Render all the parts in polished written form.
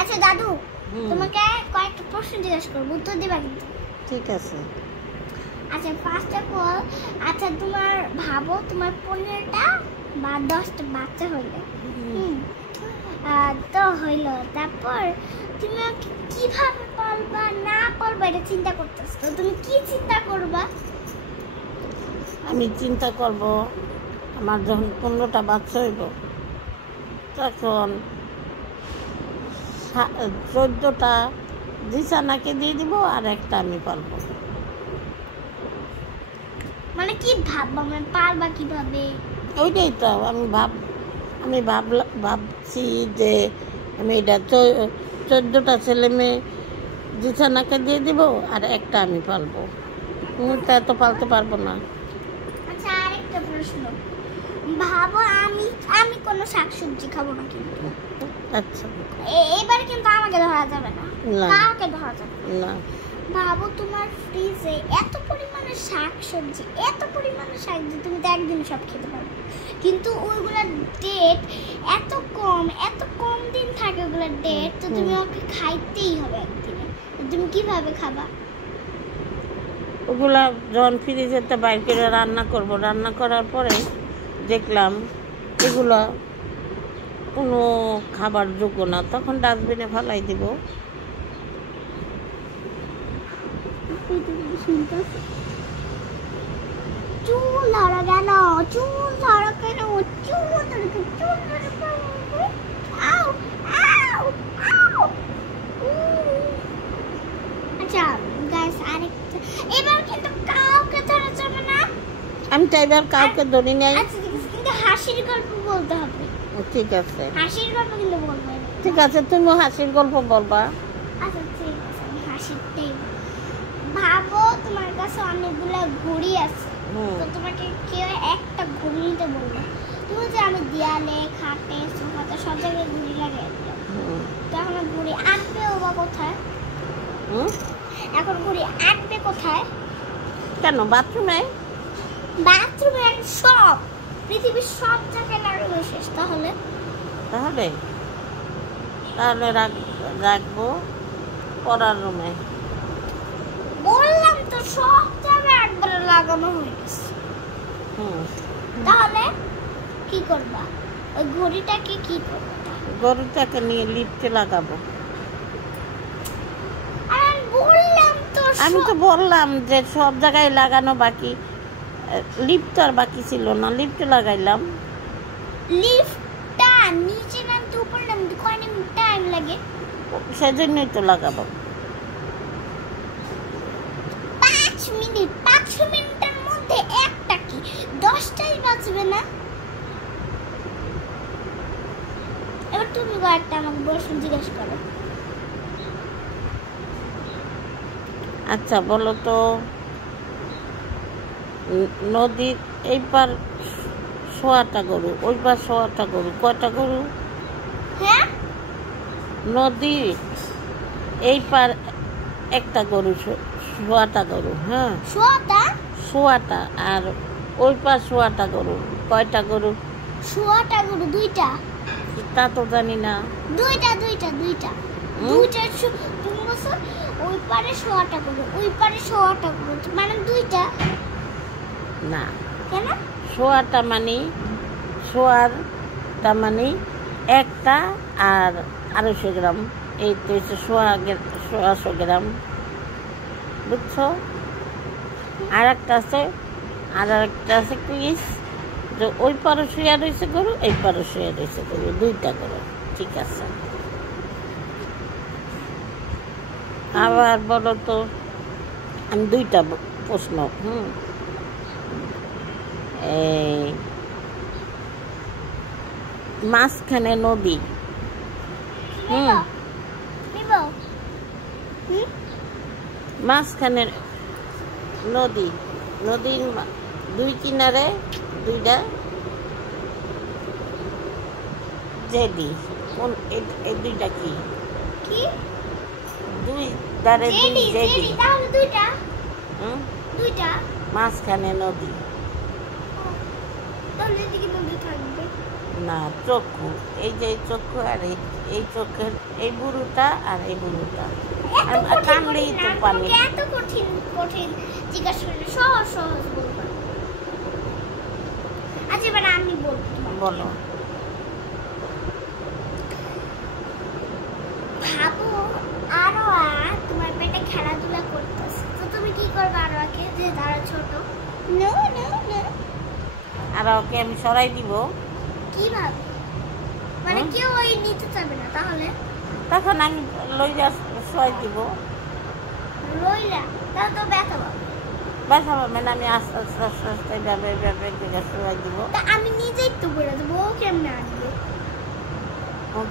আচ্ছা দাদু, তোমাকে কয়েকটা প্রশ্ন জিজ্ঞাসা করবো, উত্তর দিবা কিন্তু। ঠিক আছে। আচ্ছা ফার্স্ট অফ অল, আচ্ছা তোমার ভাবো তোমার 15টা বা 10টা বাচ্চা হইলো, তো হইলো, তারপর তুমি ওকে কিভাবে পালবা না পালবা এটা চিন্তা করতেছো, তো তুমি কি চিন্তা করবা? আমি চিন্তা করব আমার যখন 15টা বাচ্চা হইব তখন 14টা জিসানাকে দিয়ে দিব আর একটা আমি পালবো। মানে কি ভাববা, মানে পালবা কিভাবে? ওইটাই তো আমি ভাবছি যে আমি এটা 14টা ছেলে মেয়ে জিসানাকে দিয়ে দিব আর একটা আমি পালবো। তা তো পালতে পারবো না। আচ্ছা আরেকটা প্রশ্ন, ভাবো আমি কোনো শাকসবজি খাবো না কিন্তু। আচ্ছা এবারে কিন্তু আমাকে ধরা যাবে না, কাউকে ধরা যাবে না। ভাবো তোমার ফ্রিজে এত পরিমাণে শাকসবজি, এত পরিমাণে শাকসবজি, তুমি তো একদিন সব খেতে পারবে, কিন্তু ওইগুলোর ডেট এত কম দিন থাকে ওগুলোর ডেট, তো তুমি ওকে খাইতেই হবে একদিনে, তুমি কিভাবে খাবা? ওগুলা যখন ফ্রিজেতে বাইর করে রান্না করব, রান্না করার পরে দেখলাম এগুলো কোনো খাবার যোগ্য না, তখন ডাস্টবিনে ফেলাই দিব। চুল ধরো কেন, চুল ধরো কেন, আউ আউ আউ। আচ্ছা গাইস আরেকটা, এবার কিন্তু কাউকে ধরা যাবে না। আমি তো এবার কাউকে ধরি নাই। আচ্ছা কিন্তু হাসির গল্প বলতে হবে। ঠিক আছে, হাসির গল্প কিন্তু বলবো। ঠিক আছে, তুমি হাসির গল্প বলবা। আচ্ছা ঠিক আছে, আমি হাসিরটাই। ভাবো তোমার কাছে অনেকগুলো ঘড়ি আছে, তো তোমাকে কেউ একটা ঘড়ি নিতে বললো, তুমি যে আমি দেয়ালে খাটে সোফাতে সব জায়গায় ঘড়ি লাগিয়ে দিলাম, তখন ঘড়ি আঁকবে ও বা কোথায়? এখন ঘড়ি আঁকবে কোথায়? কেন বাথরুমে? বাথরুমে সব পৃথিবীর সব জায়গায় লাগানো শেষ, তাহলে তাহলে রাখবো পড়ার রুমে। বললাম তো সব জায়গায় একবারে লাগানো হয়ে গেছে। তাহলে কি করবা? ওই ঘড়িটাকে কি করবা? ঘড়িটাকে নিয়ে লিফটে লাগাবো। আমি তো বললাম যে সব জায়গায় লাগানো বাকি, লিফট আর বাকি ছিল না, লিফটে লাগাইলাম। লিফটটা নিচে নামতে উপরে নামতে কয় মিনিট টাইম লাগে? সেজন্যই তো লাগাবো। 5 মিনিট, 5 মিনিটের মধ্যে একটা কি 10টাই বাঁচবে না? এবার তুমি কয়েকটা আমাকে প্রশ্ন জিজ্ঞেস করো। আচ্ছা বলো তো, নদীর এই পার 100টা গরু, ওই পার 100টা গরু, কয়টা গরু? হ্যাঁ, নদীর এই পার একটা গরু, 100টা গরু। হ্যাঁ 100টা, আর ওই পার 100টা গরু, কয়টা গরু? 100টা গরু, 2টা। তা তো জানি না। 2টা তুমি বলছো ওই পারে 100টা গরু, ওই পারে 100টা গরু, মানে 2টা না। কেন? 100টা মানে একটা আর 250 গ্রাম, এই তো হচ্ছে 100 গ্রাম, বুঝছো? আর একটা আছে পিস, যে ওই পারে শুয়ে রয়েছে গরু, এই পারে শুয়ে রয়েছে গরু, 2টা গরু। ঠিক আছে, আবার বলো তো, আমি 2টা প্রশ্ন। এই মাঝখানে নদী, মাঝখানে নদীর 2 কিনারে 2টা জেডি, কোন এই 2টা কি? 2 ধারে 2 জেডি, তাহলে 2টা মাঝখানে নদী। তাহলে এদিকে নদী থাকবে। না চক্ষু, এই যে এই চক্ষু আর এই চোখের এই বুড়োটা আর এই বুড়োটা এত কঠিন কানলেই কঠিন তো না, পানি। তোমাকে এত কঠিন কঠিন জিজ্ঞাসা করলে সহজ সহজ বলবা। আচ্ছা এবার আমি বলবো তোমাকে। বলো। ভাবো আরো তোমার পেটে খেলাধুলা করতেছে, তো তুমি কি করবে আরোকে, যে তারা ছোট? No no no. আর ওকে আমি সরাই দিব, কিভাবে? মানে কেউ ওই নিতে চাবে না, তাহলে তখন আমি লইয়া সরাই দিব। রইলা তাহলে তো ব্যথা পাবে। ব্যথা পাবে না, আমি আস্তে আস্তে আস্তে আস্তে এভাবে এভাবে করে সরাই দিব। তা আমি নিজেই তো করে দেবো, ও কেমনে আনবে?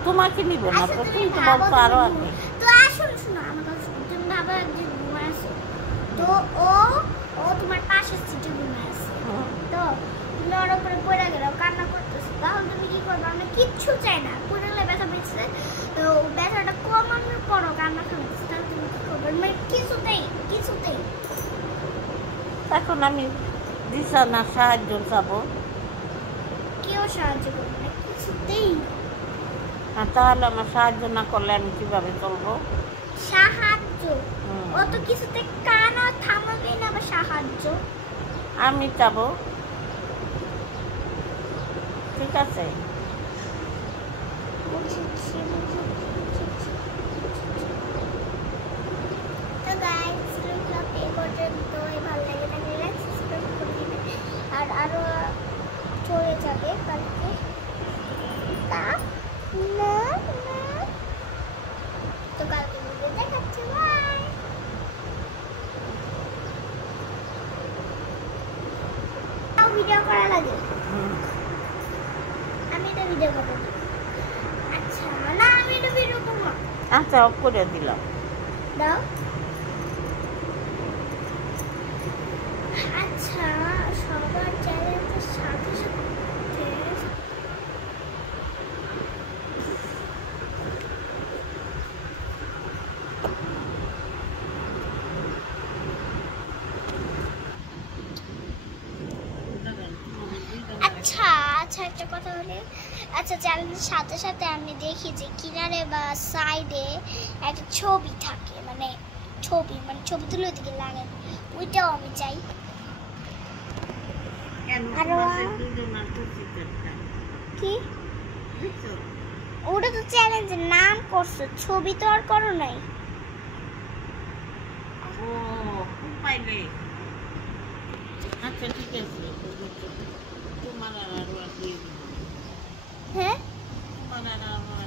তোমাকে নিব না আচ্ছা, তো, তুমি তুমি তো ভাবো বলতো আরো তুমি আগে। তো আসুন শোনো আমার কথা শোনো। তুমি ভাবো একজন ঘুমায় আছে, তো ও ও তোমার পাশের সিটে ঘুমায় আছে, তো তুমি ওর উপরে পড়ে গেলে ও কান্না করতেছে, তখন তুমি কি করবে? আমরা কিচ্ছু চাই না, পড়ে গেলে ব্যথা পেয়েছে, তো ব্যথাটা কমানোর পরও কান্না থামছে, তাহলে তুমি কি করবে? মানে কিছুতেই কিছুতেই এখন আমি বিছানার সাহায্য চাবো। কেউ সাহায্য করবে না, কিছুতেই না। আর তাহলে আমার সাহায্য না করলে আমি কিভাবে চলবো? সাহায্য হুম। ও তো কিছুতে কান্না থামাবে না, আবার সাহায্য আমি চাবো, ঠিক আছে? বুঝেছি বুঝেছি। তো গাইস ক্লাব এই পর্যন্তই, ভালো লাগে থাকলে লাইক সাবস্ক্রাইব করে দিবেন, আর আরো চলে যাবে কালকে। তা না না, তো কালকে ভিডিও দেখাচ্ছি, বাই। ভিডিও করা লাগে, আমি এটা ভিডিও করবো। আচ্ছা না, আমি এটা ভিডিও করবো। আচ্ছা অফ করে দিলাম। দাও। আচ্ছা সবার চ্যানেলের সাথে সাথে আচ্ছা আচ্ছা একটা কথা বলি। আচ্ছা চ্যানেলের সাথে সাথে আমি দেখি যে কিনারে বা সাইডে একটা ছবি থাকে, মানে ছবি তুলে দিকে লাগে, ওইটাও আমি চাই। আরো কি ওটা তো চ্যালেঞ্জের নাম করছো, ছবি তো আর করো নাই। ও পাইলে আচ্ছা ঠিক আছে, তোমার আর আরো দিয়ে দিবো। হ্যাঁ তোমার আর